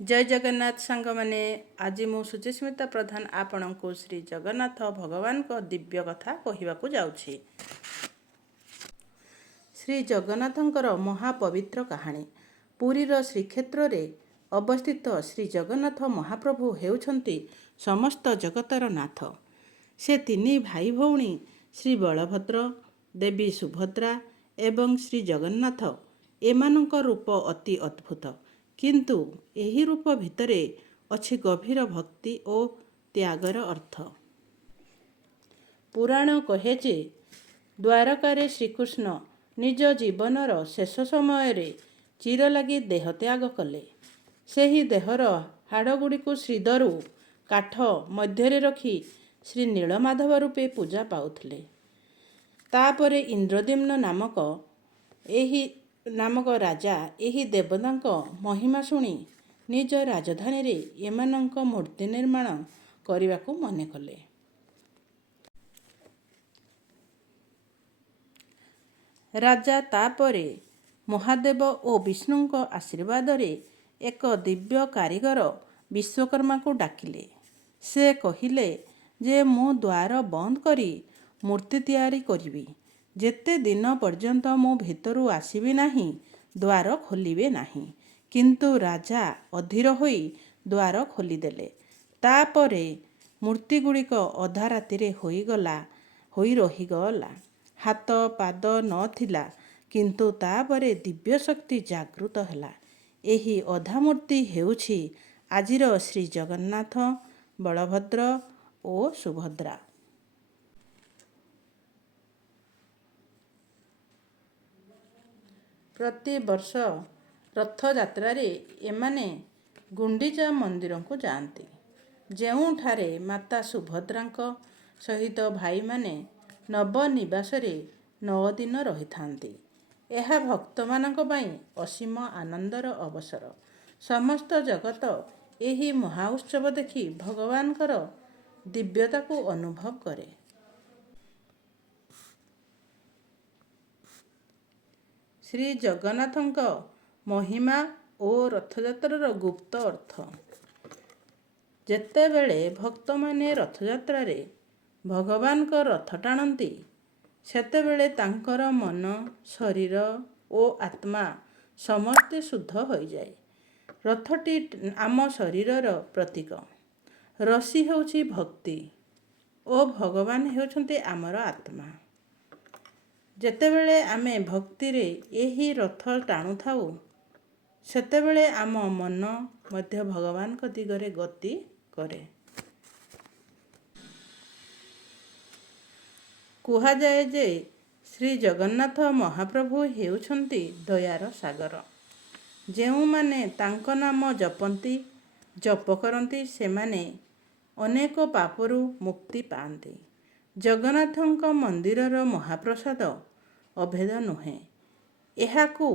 जय जगन्नाथ सांग मैंने आज मु सुचिस्मिता प्रधान आपण को श्री जगन्नाथ भगवान को दिव्य कथा कहवाक जाऊँगी। श्री जगन्नाथंकर महापवित्र कहानी। पुरीर श्रीक्षेत्र रे अवस्थित श्री जगन्नाथ महाप्रभु हेउछंती समस्त जगतर नाथ। से तीन भाई भौणी श्री बलभद्र, देवी सुभद्रा एवं श्री जगन्नाथ एमानंक रूप अति अद्भुत, किंतु एही रूप भितरे अछि गभीर भक्ति और त्यागर अर्थ। पुराण कहे जे द्वारकारे श्रीकृष्ण निज जीवनर शेष समय चिर लगी देह त्याग कले। सेही देहर हाड़गुड़िक श्रीदरु काठ मध्य रखी श्री नीलमाधव रूपे पूजा पाउथिले। तापरे इंद्रद्युम्न नामक राजा एही देवतांक महिमा शुणी निज राजधानी रे एमानंक मूर्ति निर्माण करने मन कले। राजा तापरे महादेव और विष्णुंक आशीर्वाद रे एक दिव्य कारीगर विश्वकर्मा को डाकिले। से कहिले जे मु द्वार बंद करी मूर्ति तैयारी करिबी, जेते दिन पर्यंत मु भितरु आसीबी नाही द्वार खोलिबे नाही। किंतु राजा अधीर होई द्वार खोलिदेले। तापरे मूर्ति गुड़िक अधा रातिरे होई रहीगला। हाथ पाद नथिला, किंतु तापरे दिव्य शक्ति जागृत हैला। एही अधा मूर्ति हेउछि आजिर श्री जगन्नाथ, बलभद्र और सुभद्रा। प्रति वर्ष रथयात्रा एमाने गुंडीचा मंदिर को जाती, ଯେଉଁଠାରେ माता सुभद्रांक सहित भाई माने नवनिवास 9 दिन रही थांती। यह भक्त मानक पई असीम आनंदर अवसर। समस्त जगत एही महाउत्सव देखि भगवानकर दिव्यता को अनुभव करे। श्री जगन्नाथंक महिमा और रथयात्रार गुप्त अर्थ। जेतेबेले भक्त माने रथयात्रा रे भगवान को रथ टाणती, सेतेबेले तांकर मन, शरीर और आत्मा समस्ते शुद्ध हो जाए। रथटी आम शरीरर प्रतीक। रसी हेउछि भक्ति और भगवान हेउछन्ते आमर आत्मा। जेतेबेले आमे भक्ति रे एही रथ टाणु थाउ, सेतेबेले आम मन मध्य भगवान को दिगरे गति करे। कुहा जाए जे श्री जगन्नाथ महाप्रभु हेउछन्ति दयार सागर। जेउ माने तांको नाम जपंती जप करती सेमाने अनेक पापरू मुक्ति पाती। जगन्नाथंक मंदिरर महाप्रसाद अभेद नुहे। एहाकू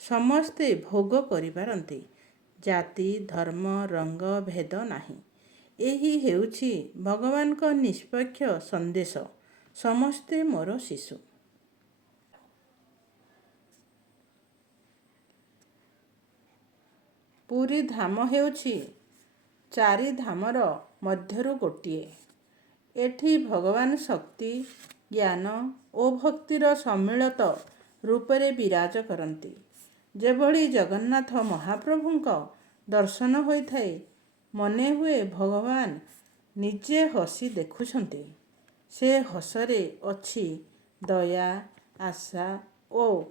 समस्ते भोग करिपारंती। जाति धर्म रंग भेद नाही। एही हेउछि भगवान को निष्पक्ष संदेश, समस्ते मोर शिशु। पुरी धाम हेउछि 4 धामर मध्यरु गोटिए। एठी भगवान शक्ति, ज्ञान और भक्तिर सम्मिलित रूपरे विराज करती। जेभली जगन्नाथ महाप्रभुंक दर्शन होइथाए, मने हुए भगवान निजे हसी देखुछन्ति। से हसरे अछि दया, आशा और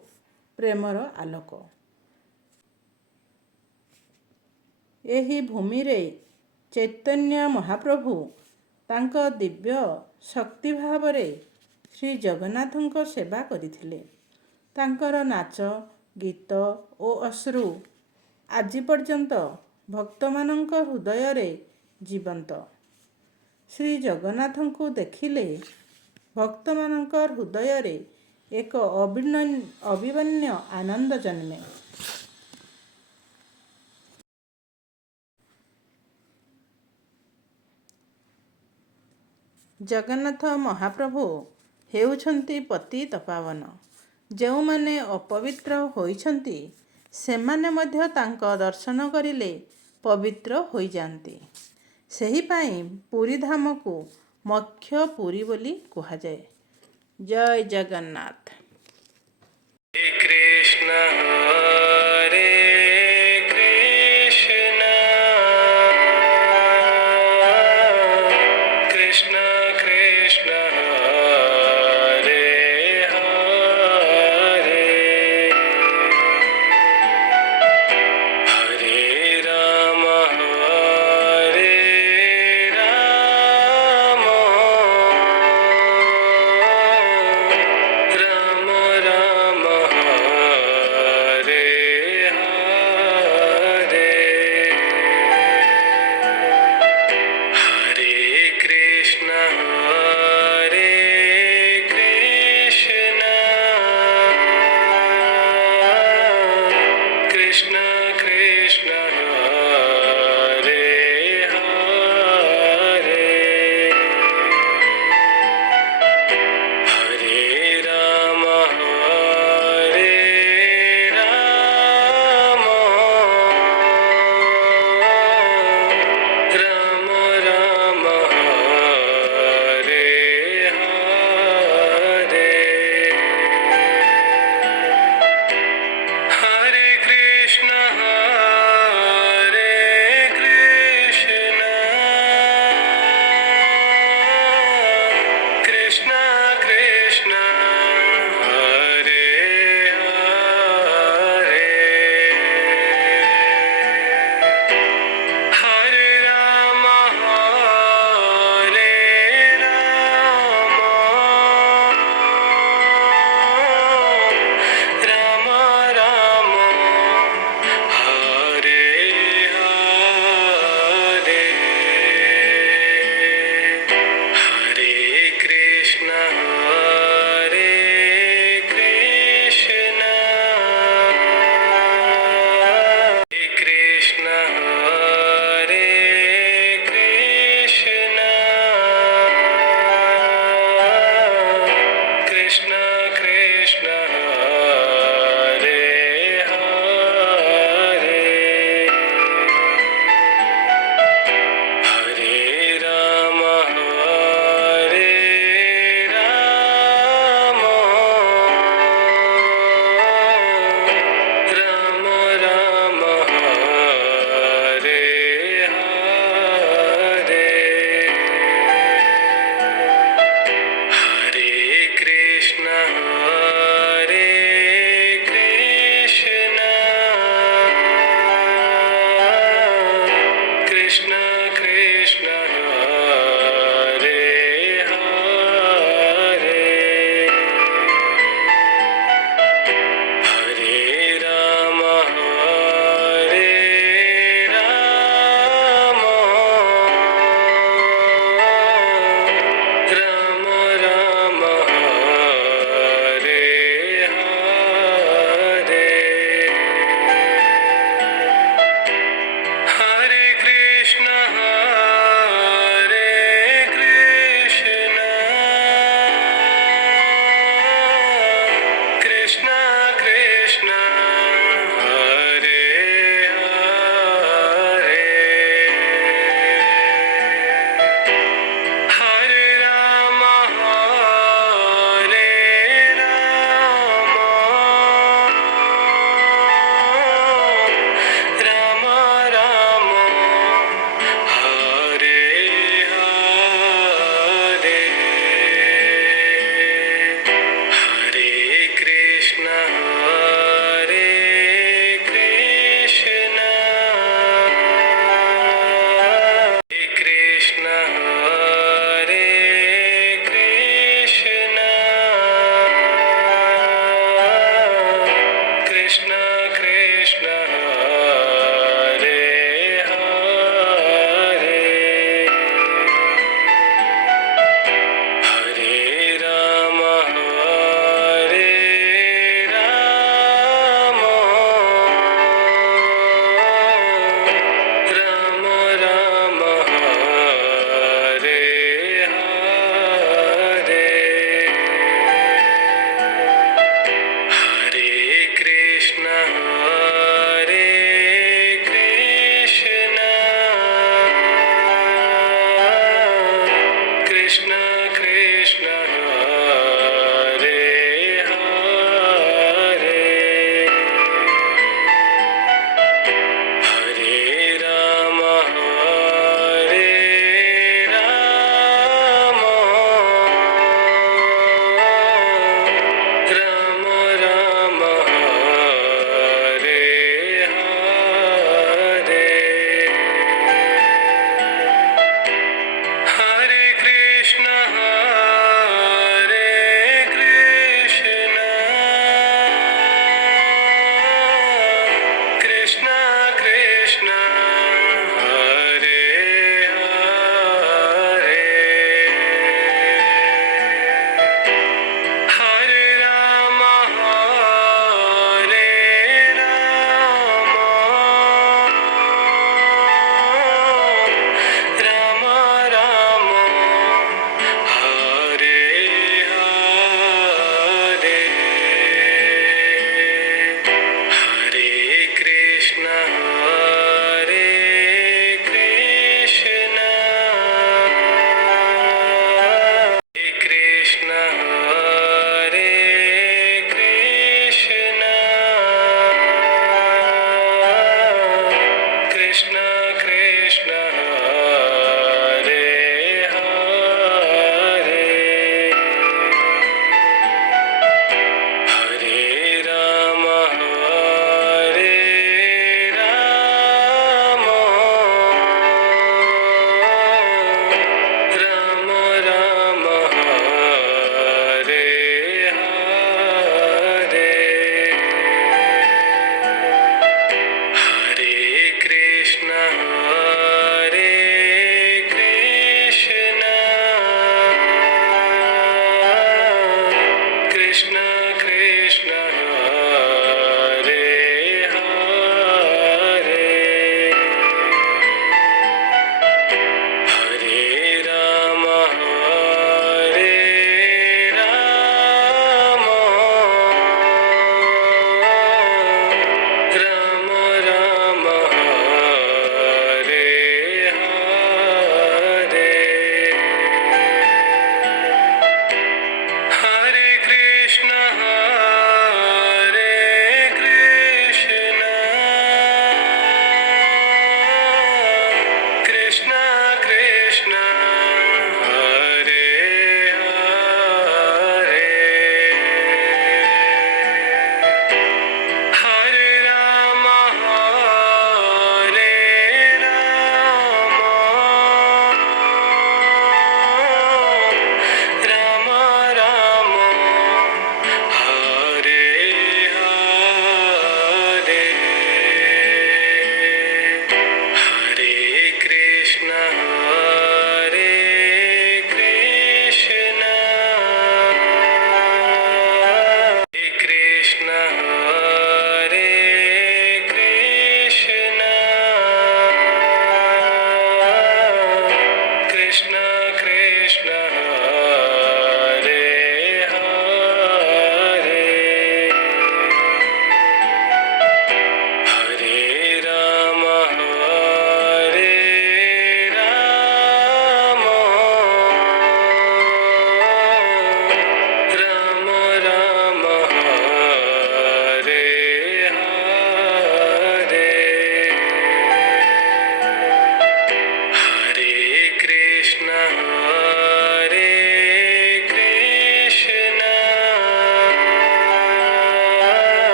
प्रेमर आलोक। एही भूमि रे चैतन्य महाप्रभु तांको दिव्य शक्ति भावरे श्री जगन्नाथंक सेवा करिथिले। तांकर नाच, गीत और अश्रु आज पर्यंत भक्त मानक हृदय रे जीवंत। श्री जगन्नाथंको देखिले भक्त मानक हृदय रे एक अविवन्य आनंद जन्मे। जगन्नाथ महाप्रभु हेउछन्ति पतित पावन। ଯେଉଁମାନେ अपवित्र होइछन्ति सेमाने मध्य तांको दर्शन करिले ପବିତ୍ର ହୋଇଯାଆନ୍ତି। ସେହିପାଇଁ ପୁରୀ ଧାମକୁ ମୋକ୍ଷ ପୁରୀ ବୋଲି କୁହାଯାଏ। ଜୟ ଜଗନ୍ନାଥ। କୃଷ୍ଣ ହରେ କୃଷ୍ଣ କୃଷ୍ଣ କୃଷ୍ଣ ହରେ ହରେ ହରେ ରାମ ହରେ ରାମ ରାମ ରାମ ହରେ ହରେ हरे कृष्ण कृष्ण कृष्ण हरे हरे हरे राम हरे राम राम राम हरे हरे हरे कृष्ण हरे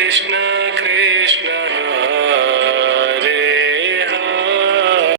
Krishna Krishna